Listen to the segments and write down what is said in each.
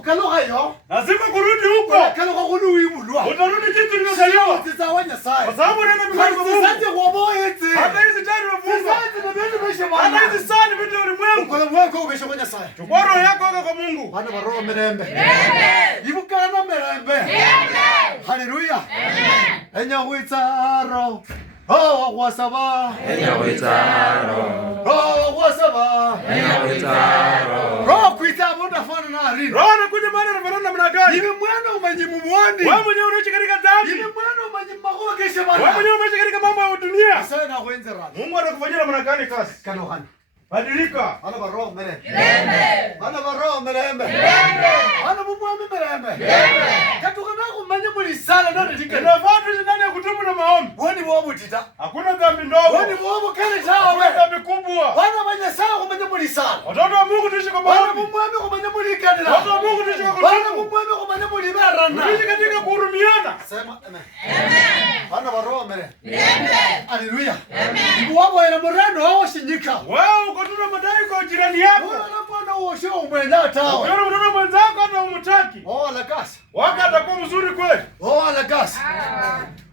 ukaloga yo. Lazima kurudi huko. Ukaloga kunu uibulwa. Utarudi kitu kinazaliwa. Tizawanya sai. Kwa sababu neno mbinguni kwa Mungu. Sasa kwa moyo eti. Hata hizi tani umefunga. Sasa na vitu vimeshamana. Hata hizi sana vitu vya ulimwengu. Kwa mwako umeshamanya sai. Chukua roho yako weka kwa Mungu. Bana baroho mirembe. Amen. Ibukana mirembe. Amen. Haleluya. Amen. Enya witaro. Oh, wasaba. Enya witaro. Oh, wasaba. Enya witaro. Roho kuita muda fana na ari. Roho anakuja maana anafanana namna gani? Hivi mwana umanyimu mwani. Wewe mwenyewe unaishi katika dhambi. Hivi mwana umanyimu makoa kesha bana. Wewe mwenyewe unaishi katika mambo ya dunia. Sasa na kuenza rana. Mungu anakufanyia namna gani kazi? Kanohani. Badilika. Ana baroho mirembe. Amen. Ana baroho mirembe. Amen. Ana mumwami mirembe. Amen. Katukana kumanya muri sala ndio ndike. Inafaa tuishi ndani ya kutubu na maombi. Woni wobu tita. Hakuna dhambi ndogo. Woni wobu kale sawa Hakuna wewe. dhambi kubwa. Wana manya sawa kumanya muri sala. Watoto wa Mungu tuishi kwa Wana maombi. mumwami kumanya muri kanila. Watoto wa Mungu tuishi kwa Wana kutubu. mumwami kumanya muri barana. Tuishi katika kuhurumiana. Sema amen. Amen. Ana baroho mirembe. Amen. Haleluya. Amen. Iwabo ina murano wao shinyika. Wewe uko tuna madai kwa jirani yako. Wana bwana uosho umwenda tawe. Ukiona mtoto mwenzako hata umtaki. Oh la casa. Waka atakuwa mzuri kweli. Oh la casa.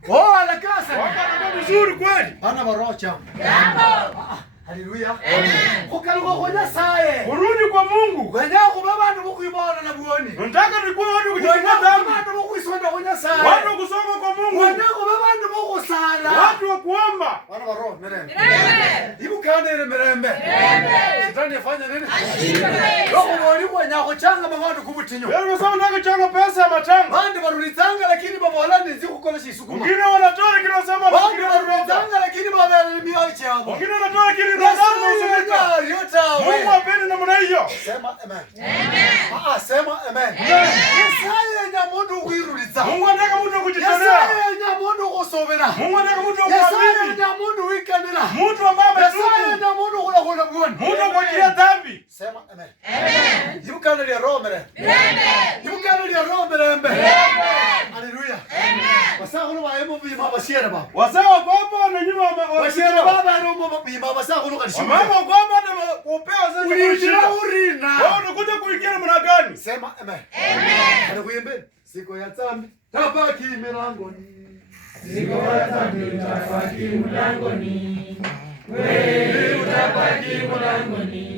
Oh la casa. Waka atakuwa mzuri kweli. Ana baroho chama. Jambo. Haleluya. Amen. Kukaluka kwa saye. Urudi kwa Mungu. Kwenda kuba bantu bokuibona na buoni. Nataka nikuwe watu Kwenda kujifunza kuba dhambi. bantu bokuisonda kwa saye. Watu kusoma kwa Mungu. Kwenda kuba bantu bokusala. Watu wa kuomba. Wana baroho mirembe. Amen. Ibu kane ile mirembe. Amen. Shetani afanya nini? Ashindwe. Roho mwali kwa nyako changa mangadu kubutinyo. Wewe unasema unataka changa pesa ya matanga. Bandi barulitanga lakini babola ndizi kukolesha isukuma. Wengine wanatoa kile wanasema Bandi wanafikiria roho. barulitanga lakini babelimia chabo. Wengine wanatoa kile wanasema usinika. Mungu apende namna hiyo. Sema amen. Amen. Sema amen. Yesaya nyamundu kuiruliza. Mungu anataka mtu kujitolea. Yesaya nyamundu kusovera. Mungu anataka mtu Yesaya kuamini. nyamundu wikanira. Mtu ambaye Yesaya ametubu. nyamundu kula bwoni. Mtu kwa ajili ya dhambi. Sema amen. Amen. Yukana ya roho mere. Amen. Yukana ya roho mere. Amen. Haleluya. Amen. Wasahulu ba yemo bima bashira ba. Wasawa kwamba na nyuma Bashira baba romo bima basahulu kalishimu. mama kwamba hata kupewa sasa Ulijira wewe urina. unakuja kuingia namna gani? Sema amen. Amen. Anakuimbe siku ya dhambi tabaki milangoni. Siku ya dhambi utabaki mlangoni. Wewe utabaki mlangoni.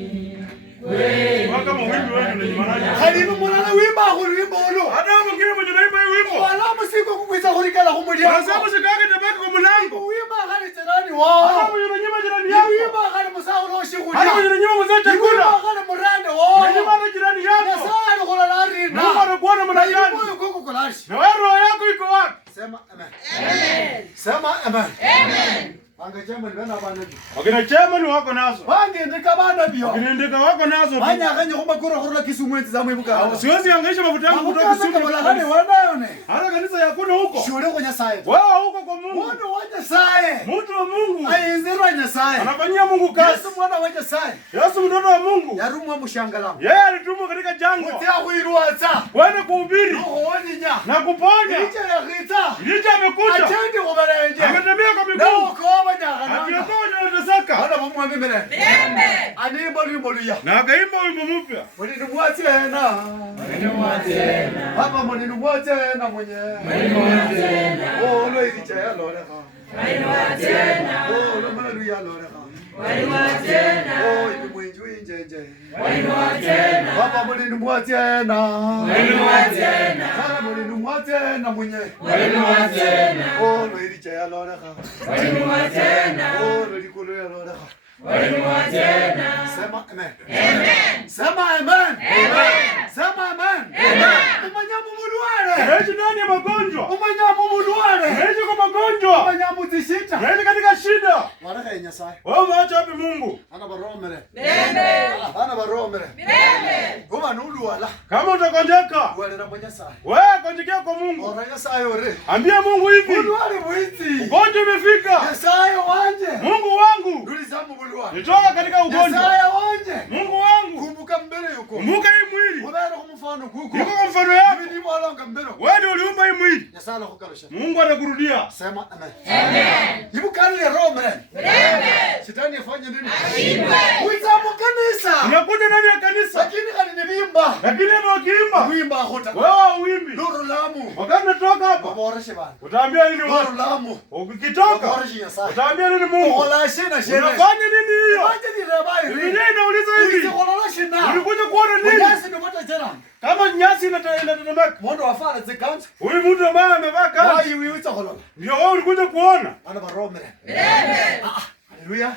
Waka mwimbi wewe ndio maana. Hadimu mwana wimba wimbo ulo. Hata mwingine mmoja naimba hiyo wimbo. Wala msiku kukwita kulikala kumulia. Wanasema sikake tabaki kwa mlango. Wimba hali tenani Hata wao. mmoja nyuma jirani yako. Wimba hali musao no Hata shikulia. mmoja nyuma mzee Wimba chakula. hali murande wao. Nyuma na jirani yako. Nasana kula larina. Mungu anakuona namna gani? Moyo kuko kulashi. Na wewe roho yako iko wapi? Sema amen. Amen. Sema amen. Amen. Anga chama ndana bana. Wakina chema ni wako nazo. Wange ndika bana bio. Wakinaendeka wako nazo. Manya kanye kumba kura kisumwezi za mwibuka. Siwezi angaisha mafuta yangu kutoka Kisumu Kisumu. balagane wanaone. Hata kanisa yakuna huko. Shule kwa nyasaye. Wewe huko kwa Mungu. Mwana wa nyasaye. Mtu wa Mungu. Ayinzirwa nyasaye. Anafanyia Mungu kazi. Yesu mwana wa nyasaye. Yesu mtoto wa Mungu. Yarumwa mushangala. Yeye alitumwa katika jangwa. Mutia kuirwa ta. Kwenda kuhubiri Rohoni nya. na kuponya. Licha ya khita. Licha amekuja. Atende kubarenje. Ametembea kwa Ndio miguu. kwa banyagana. Akiokoa anateseka. Bana mumwambe mbele. Amen. Ani bolu bolu ya. Na akaimba wimbo mpya. Mulinu mwatena. Mulinu mwatena. Hapa mulinu mwatena mwenye. Mulinu mwatena. Oh lo ilicha ya loreka. Mulinu mwatena. Oh lo haleluya loreka. Mulinu mwatena. Oh ibi mwenju injenje. Mulinu mwatena. Hapa mulinu mwatena. Mulinu mwatena. Sana mulinu mwatena mwenye. Mulinu mwatena. Oh lo ilicha ya loreka. Mulinu mwatena. Oh lo likulu ya loreka. Mulinu mwatena. Sema amen. Amen. Sema amen. Amen. Sema amen. Amen. Umanyamu mulware. Unaishi ndani ya magonjwa. Umanyamu mulware. Unaishi kwa magonjwa. Umanyamu tishita. Unaishi katika shida. Waraka ya nyasaye. Wewe umeacha wapi Mungu? Ana baromere. Amen. Ana baromere. Amen. Uma nulu wala. Kama utakonjeka, Wale na nyasaye. wewe konjekea kwa Mungu. Ora nyasaye ore. Ambia Mungu hivi. Mulware mwiti. Ugonjwa umefika. Nyasaye wanje. Mungu wangu, Duli zamu mulware. nitoka katika ugonjwa. Nyasaye wanje. Mungu wangu, Kumbuka mbele yuko. kumbuka hii mwili. Ubera kwa mfano kuko. Niko kwa mfano yako. Hivi ni mwalanga mbele. Wewe ndio uliumba hii mwili. Nyasaye kukarusha. Mungu atakurudia. Sema amen. Amen. Ibu kali ya romere. Amen. Shetani afanye nini? Ashindwe. Uizamu kanisa. Unakuja ndani ya kanisa. Lakini kanini bimba. Lakini wakiimba. Wimba hota. Wewe uimbi. Loro lamu. Wakati natoka hapa. Waboreshe bana. Utaambia nini wewe? Loro lamu. Ukitoka. Waboreshe Nyasaye. Utaambia nini Mungu? Ola shena shena. Unafanya nini hiyo? Waje ni rabai. Biblia inauliza hivi. Ola shena. Ulikuja kuona nini? Nyasi ndio pata tena. Kama nyasi inatetemeka. Mondo wafana zikaunt. Huyu mtu ambaye amevaa kanzu. Wai wiuta holola. Ndio wewe ulikuja kuona. Ana baromere. Amen. Haleluya.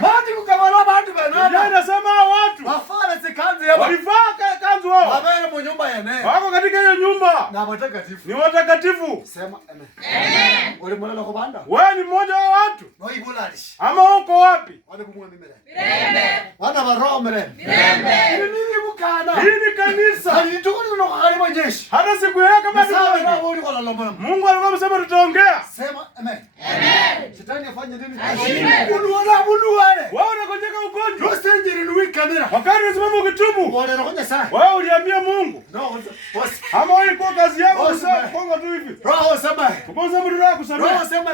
Bado kukamala bado Biblia bana. inasema watu Wafana zikanzu yaba. walivaa kanzu wao. Wabele mu nyumba ya ne. Wako katika hiyo nyumba. Na watakatifu. Ni watakatifu. Sema amen. Amen. Ole mulala ko banda. Wewe ni mmoja wa watu. No ibulalish. Ama uko wapi? Wale kumwe mimere. Amen. Wana baromere. Amen. Nini bukana? Hii ni kanisa. Hali tukuni no kali majeshi. Hata siku yake kama Sawa na ni wao kwa lomba. Mungu alikuwa amesema tutaongea. Sema amen. Amen. Shetani afanye nini? Amen. Buluana buluane. Wewe unakojeka ugonjwa. Rosenjeri ni wikamera. Wakati unasimama ukitubu. Bwana roho sana. Wewe uliambia Mungu. No, boss. Ama ilikuwa kazi yako Boss, kusema man. konga tu hivi. Roho sema. Kukosa mtu wako kusamehe. Roho sema.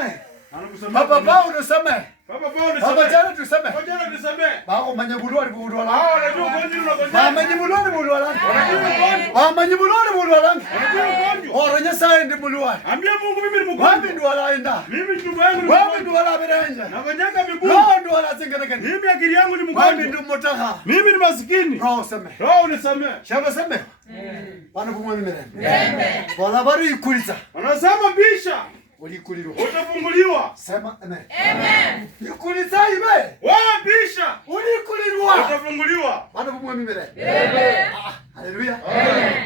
Anakusamehe. Baba Paulo sema. Baba Paulo Baba sema. jana tuseme. Baba jana tusamehe. Bako manyebulwa buluana. Hao wanajua ugonjwa unagonjeka. Mama nyebulwa buluana. Wanajua ugonjwa. Mama nyebulwa buluana. Wanajua ugonjwa. Oronya sai ndi buluana. Ambia Mungu mimi ni Wapi mgonjwa. ndo walaenda? Mimi tumbo yangu ni Wapi mgonjwa. ndo wala beranja? Nagonjeka miguu. Roho ndo wala zingeneke. Mimi akili yangu ni Wapi mgonjwa. ndo motaka? Mimi ni maskini. Roho sema. Roho unisamehe. Shamba sema. Bana kumwe mimere. Amen. Wala bari ikulita. Wanasema bisha. Ulikulirwa. Utafunguliwa. Sema amen. Amen. Ikulita ibe. Wewe bisha. Ulikulirwa. Utafunguliwa. Bana kumwe mimere. Amen. Haleluya.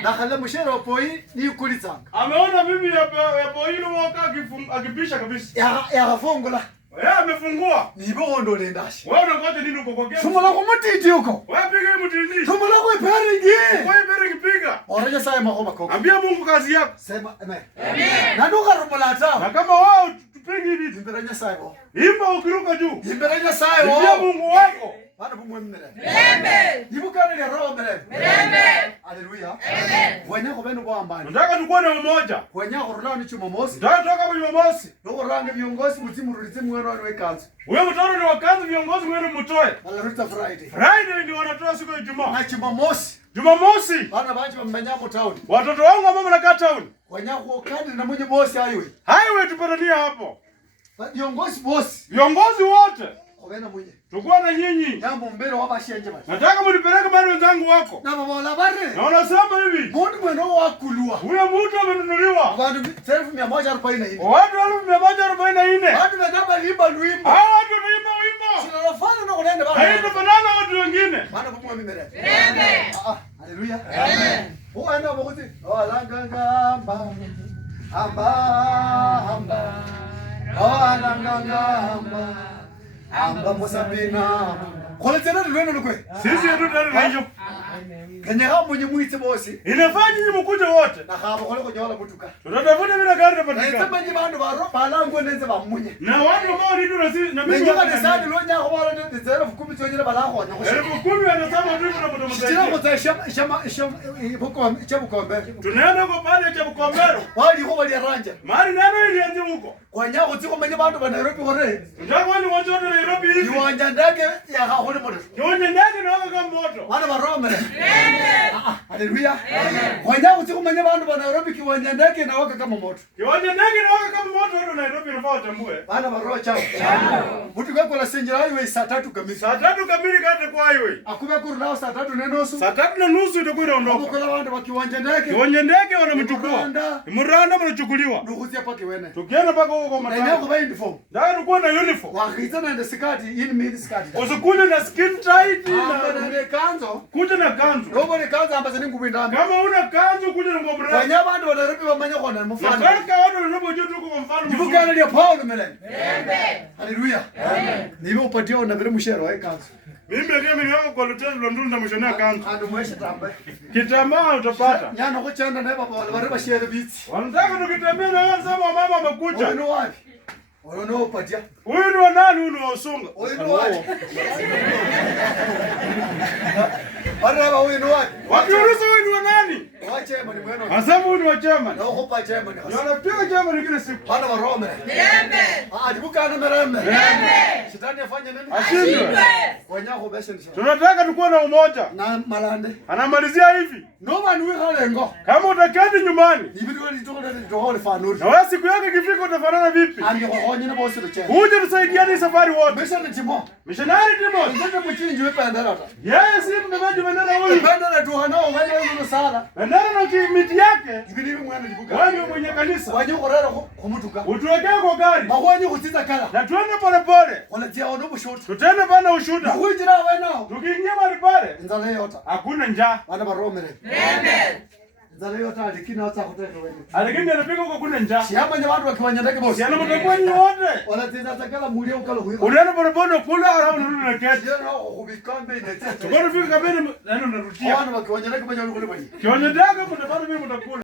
Na khala mushero poi ni ikulita. Ameona mimi yapo hilo waka akibisha kabisa. Ya gafungula. Yeye amefungua. Ni bondo lendashi. Wewe unangoja nini uko kwa game? Sumola ko mutiti huko. Wewe piga mtini. Sumola ko peringi. Wewe bere kipiga. Oraje sai makoma ko. Ambia Mungu kazi yako. Sema amen. Amen. Na nduga rumulata. Na kama wao tupige hivi. Imberanya sai bo. Imba ukiruka juu. Imberanya sai bo. Ambia Mungu wako. Bana kumwe mimere. Amen. Ibukana ni roho mimere. Amen. Haleluya. Amen. Wanya ko beno kwa ambani. Nataka tukuwe na umoja. Wanya ko rula ni chumomosi. Nataka toka kwa Jumamosi. Ndugo range viongozi mutimu rulitimu wenu wanu wekanzu. Huyo mtoro ni wakazi viongozi mwenu mtoe. Wala ruta Friday. Friday ndio wanatoa siku ya Ijumaa. Na chumomosi. Jumamosi. Bana banji bamanyamo town. Watoto wangu ambao wanakaa town. Wanya ko kandi na mwenye bosi highway. Highway tupatania hapo. Viongozi bosi. Viongozi wote. Kobena mwenye. Tukuwa na nyinyi. Jambo mbele wa bashenje basi. Nataka mnipeleke mahali wenzangu wako. Na mama la bare. Na wanasema hivi. Mundu mweno wa kulua. Huyo mtu amenunuliwa. Bandu 1144. Watu 144. Bandu banaba limba luimbo. Hao watu wanaimba wimbo. Sina nafana na kulenda bana. Haitafanana na watu wengine. Bana kumwa mimere. Amen. Haleluya. Amen. Uenda bokuti. Olangangamba. Amba. Olangangamba. Amba musabina. Kole tena lweno lukwe. Sisi ndio tuna hiyo. Kenya kama mwenye mwite bosi. Inafanya nyinyi mkuje wote. Na kama kole konyola mutuka. Tunatafuta bila gari Na tupatikane. sema nyi bandu baro balango ndenze bamunye. Na watu ambao ni na sisi na mimi. Menyoka desani lonya ko balo ndenze zero fukumi tonyera balango nyako. 10,000 anasema tu kuna mtu Chira ko mmoja. za shama boko chabu kombe. Tunaenda kwa pale cha Bukombero. Wali ko bali aranja. Mali neno ilianze huko. Kwa nyako tiko menye bandu ba Nairobi kore. Ndio ni watu wa Nairobi hivi. Iwanja ndege ya ka hore moto. Yonye ndani na kama moto. Wana baromere. Amen. Haleluya. Kwa nyako tiko menye bandu ba Nairobi kiwanja ndege na waka kama moto. Yonye ndani na kama moto watu Nairobi wanafaa watambue. Wana baro chao. Mtu kwa la senjera hiyo saa 3 kamili. Saa 3 kamili kate kwa highway. Akube kurunao saa 3 nenusu. Saa 3:30 itakuwa inaondoka. Kwa bandu wa kiwanja ndege. Yonye ndege wanamchukua. Muranda. Muranda mnachukuliwa. Nduguzi pake wene. Tukienda paka huko kwa Na nyako matatu. ba uniform. Ndio tulikuwa na uniform. Wakitana na skati in mid skati. Usikuje na skin tight Amba na na kanzo. kuja na kanzu. Robo ni kanzo amba zini ngubindana. Kama una kanzu kuja na ngobra. Wanya bandu wa Nairobi bamanya kona mfano. Nataka watu wanapoje tu kwa mfano mzuri. Ibukana ni Paulo meleni. Amen. Haleluya. Niwe upatia na vile mshero wa kanzo. Mimi ndio mimi wako kwa Lieutenant London na mshonea kanzu. Ando mwesha tamba. Kitambaa utapata. Nyana ko chanda na baba wale bari bashere biti. Wanataka tukitembea na wewe sema mama amekuja. Wewe ni wapi? Wewe ni upatia. Huyu ni wa nani huyu ni wa Usunga? Wewe ni wapi? Bari baba wewe ni wapi? Wakiuliza huyu ni wa nani? Wacha chairman mwenu. Asema huyu ni wa chairman. Na ukopa chairman. Wanapiga chairman kila siku. Bana warome. Mirembe. Adibuka na merembe. Mirembe. Shetani afanye nini? Ashindwe. Wanyako beshe nisha. Tunataka tukuwe na umoja. Na malande. Anamalizia hivi. No man we halengo. Kama utaketi nyumbani. Ibidu ndio fanuri. Na wewe siku yake ikifika utafanana vipi? Ange waonye na bosi ruche. Uje tusaidiane safari wote. Mission timo. Missionary Timo. Ndio mchinji wewe pendera ta. Yeye si mbebaji bendera huyu. Pendera tu hanao wewe ndio sala. Bendera na kimiti yake. Ibidi mwana dibuka. Wewe mwenye kanisa. Wanyo korera kumutuka. Utuwekee kwa gari. Mawanyo kutiza kala. Na tuende pole pole. Wanatia ono bushuti. Tutende bana ushuda. Na hujira wewe nao. Tukiingia mahali pale. Nzale yota. Hakuna njaa. Bana baromere. Mirembe. Nzale yota alikina hata kutoka wewe. Lakini anapika huko kuna njaa. Siama ni watu wakiwanyandake bosi. Siana mtakuwa ni wote. Wanatiza takala mulia ukalo huyo. Unaenda pole pole kula au unarudi na keti. Ndio nao kubikambe inatete. Tukao fika kabeni neno narudia. Wana wakiwanyandake mwenye kule bali. Kionye daga mtabado mimi mtakula.